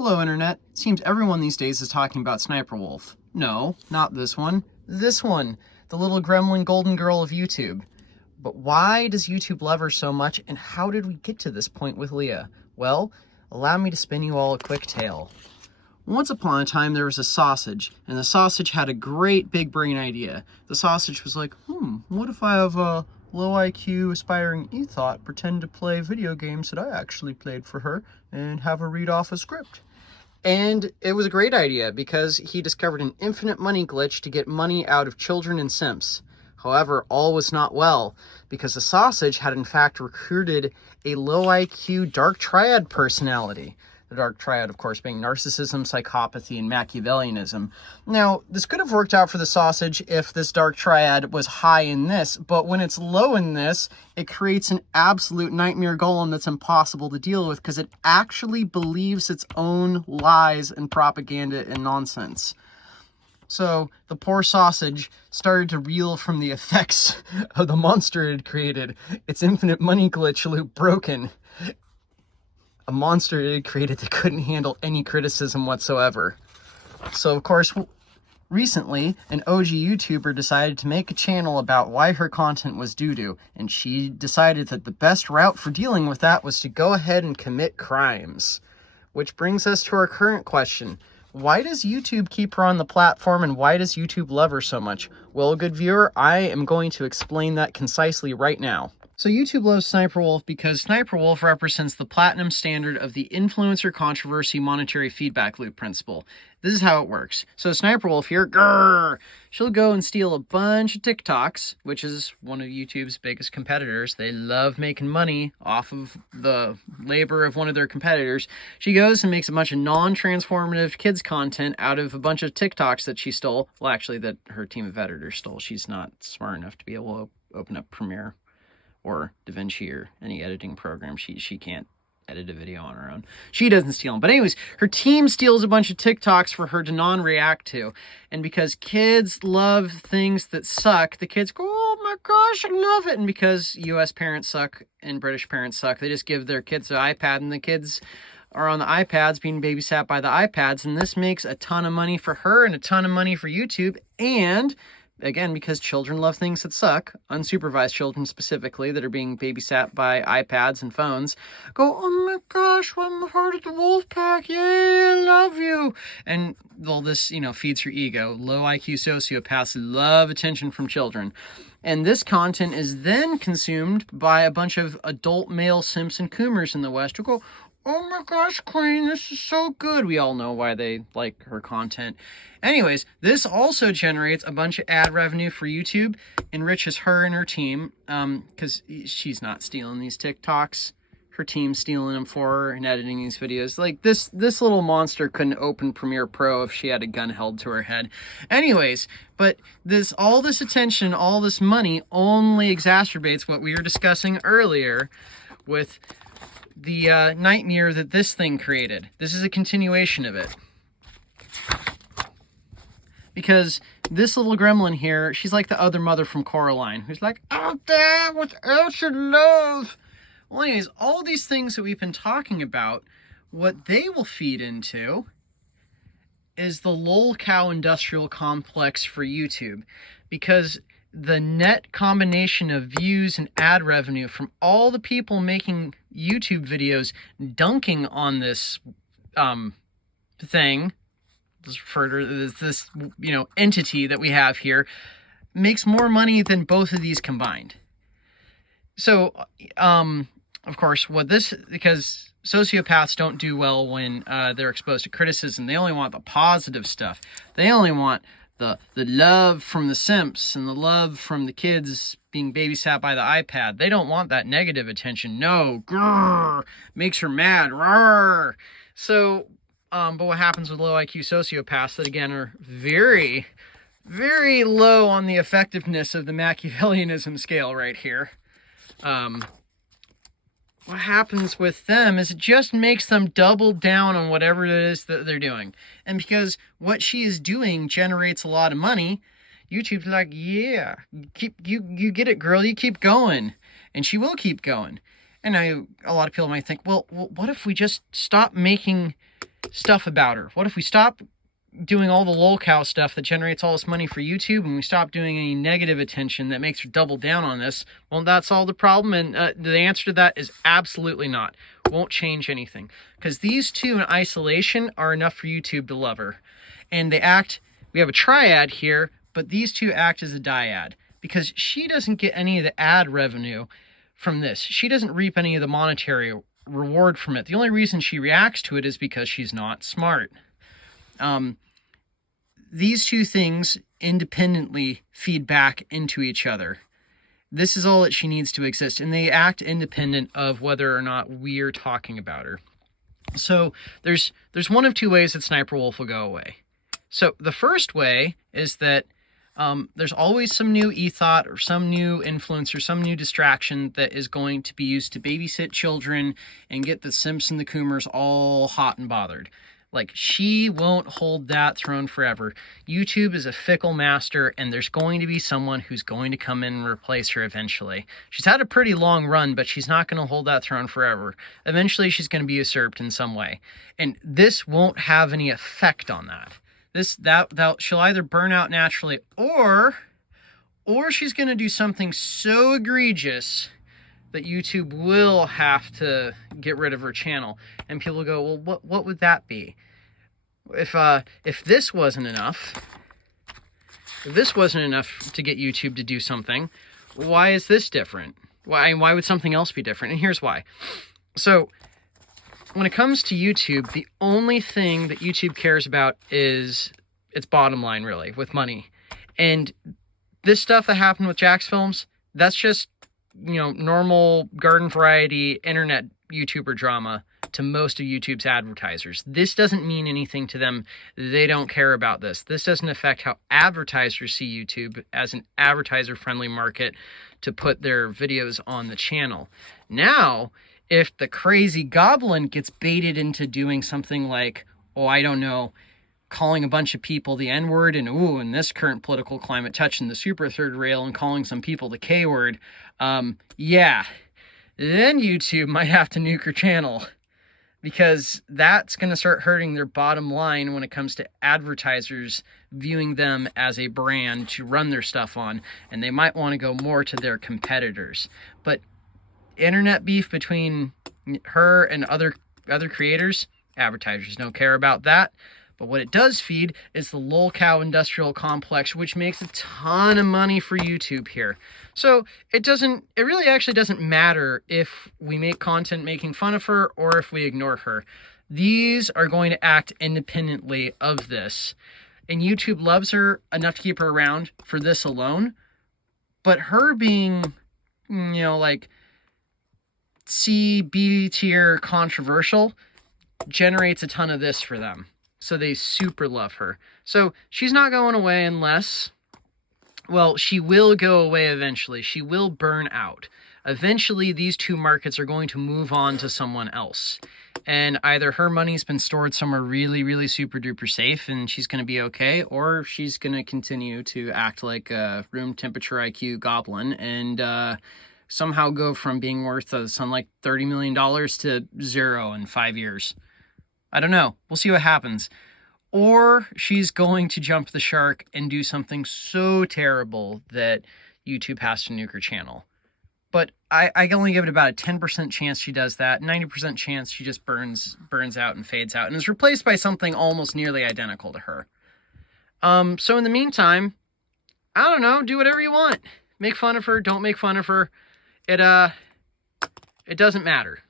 Hello, Internet. It seems everyone these days is talking about SSSniperwolf. No, not this one. This one, the little gremlin golden girl of YouTube. But why does YouTube love her so much, and how did we get to this point with Leah? Well, allow me to spin you all a quick tale. Once upon a time, there was a sausage, and the sausage had a great big brain idea. The sausage was like, what if I have a low IQ, aspiring ethot pretend to play video games that I actually played for her and have her read off a script? And it was a great idea because he discovered an infinite money glitch to get money out of children and simps. However, all was not well because the sausage had in fact recruited a low IQ dark triad personality. The dark triad, of course, being narcissism, psychopathy, and Machiavellianism. Now, this could have worked out for the sausage if this dark triad was high in this, but when it's low in this, it creates an absolute nightmare golem that's impossible to deal with because it actually believes its own lies and propaganda and nonsense. So the poor sausage started to reel from the effects of the monster it had created, its infinite money glitch loop broken. A monster it had created that couldn't handle any criticism whatsoever. So, of course, recently, an OG YouTuber decided to make a channel about why her content was doo-doo, and she decided that the best route for dealing with that was to go ahead and commit crimes. Which brings us to our current question. Why does YouTube keep her on the platform, and why does YouTube love her so much? Well, good viewer, I am going to explain that concisely right now. So YouTube loves SSSniperwolf because SSSniperwolf represents the platinum standard of the influencer controversy monetary feedback loop principle. This is how it works. So SSSniperwolf here, she'll go and steal a bunch of TikToks, which is one of YouTube's biggest competitors. They love making money off of the labor of one of their competitors. She goes and makes a bunch of non-transformative kids content out of a bunch of TikToks that she stole. Well, actually, that her team of editors stole. She's not smart enough to be able to open up Premiere or DaVinci or any editing program. She can't edit a video on her own. She doesn't steal them. But anyways, her team steals a bunch of TikToks for her to non-react to. And because kids love things that suck, the kids go, oh my gosh, I love it. And because US parents suck and British parents suck, they just give their kids an iPad, and the kids are on the iPads being babysat by the iPads. And this makes a ton of money for her and a ton of money for YouTube. And again, because children love things that suck, unsupervised children specifically that are being babysat by iPads and phones, go, oh my gosh, I'm part of the wolf pack, yay, I love you. And all this, feeds your ego. Low IQ sociopaths love attention from children. And this content is then consumed by a bunch of adult male simps and coomers in the West who go, oh my gosh, Queen, this is so good. We all know why they like her content. Anyways, this also generates a bunch of ad revenue for YouTube, enriches her and her team, because she's not stealing these TikToks. Her team's stealing them for her and editing these videos. Like, this little monster couldn't open Premiere Pro if she had a gun held to her head. Anyways, but all this attention, all this money only exacerbates what we were discussing earlier with the nightmare that this thing created. This is a continuation of it. Because this little gremlin here, she's like the other mother from Coraline, who's like, out there without your love. Well, anyways, all these things that we've been talking about, what they will feed into is the lol cow industrial complex for YouTube. Because the net combination of views and ad revenue from all the people making YouTube videos dunking on this thing, this entity that we have here, makes more money than both of these combined. So, of course, because sociopaths don't do well when they're exposed to criticism. They only want the positive stuff. They only want the love from the simps and the love from the kids being babysat by the iPad. They don't want that negative attention. No, grrr, makes her mad. Rawr. So, but what happens with low IQ sociopaths that, again, are very, very low on the effectiveness of the Machiavellianism scale right here. What happens with them is it just makes them double down on whatever it is that they're doing. And because what she is doing generates a lot of money, YouTube's like, yeah, you get it, girl, you keep going. And she will keep going. And a lot of people might think, well, what if we just stop making stuff about her? What if we stop doing all the lolcow stuff that generates all this money for YouTube, and we stop doing any negative attention that makes her double down on this? Won't that solve the problem? And the answer to that is absolutely not. Won't change anything, because these two in isolation are enough for YouTube to love her. And they act, we have a triad here, but these two act as a dyad, because she doesn't get any of the ad revenue from this. She doesn't reap any of the monetary reward from it. The only reason she reacts to it is because she's not smart. These two things independently feed back into each other. This is all that she needs to exist, and they act independent of whether or not we're talking about her. So there's one of two ways that Sniperwolf will go away. So the first way is that there's always some new ethot or some new influence or some new distraction that is going to be used to babysit children and get the simps and the coomers all hot and bothered. Like, she won't hold that throne forever. YouTube is a fickle master, and there's going to be someone who's going to come in and replace her eventually. She's had a pretty long run, but she's not going to hold that throne forever. Eventually, she's going to be usurped in some way. And this won't have any effect on that. She'll either burn out naturally, or she's going to do something so egregious that YouTube will have to get rid of her channel. And people go, well, what would that be? If this wasn't enough, to get YouTube to do something, why is this different? Why would something else be different? And here's why. So when it comes to YouTube, the only thing that YouTube cares about is its bottom line, really, with money. And this stuff that happened with Jack's Films, that's just, normal garden variety internet YouTuber drama to most of YouTube's advertisers. This doesn't mean anything to them. They don't care about this. This doesn't affect how advertisers see YouTube as an advertiser-friendly market to put their videos on the channel. Now, if the crazy goblin gets baited into doing something like, calling a bunch of people the N-word and, in this current political climate, touching the super third rail and calling some people the K-word, then YouTube might have to nuke her channel, because that's going to start hurting their bottom line when it comes to advertisers viewing them as a brand to run their stuff on, and they might want to go more to their competitors. But internet beef between her and other creators, advertisers don't care about that. But what it does feed is the lolcow industrial complex, which makes a ton of money for YouTube here. So it really actually doesn't matter if we make content making fun of her or if we ignore her. These are going to act independently of this. And YouTube loves her enough to keep her around for this alone. But her being, C, B tier controversial generates a ton of this for them. So they super love her. So she's not going away unless, she will go away eventually. She will burn out. Eventually, these two markets are going to move on to someone else. And either her money's been stored somewhere really, really super duper safe and she's going to be okay, or she's going to continue to act like a room temperature IQ goblin and somehow go from being worth something like $30 million to zero in 5 years. I don't know. We'll see what happens. Or she's going to jump the shark and do something so terrible that YouTube has to nuke her channel. But I can only give it about a 10% chance she does that. 90% chance she just burns out and fades out and is replaced by something almost nearly identical to her. So in the meantime, I don't know, do whatever you want. Make fun of her, don't make fun of her. It doesn't matter.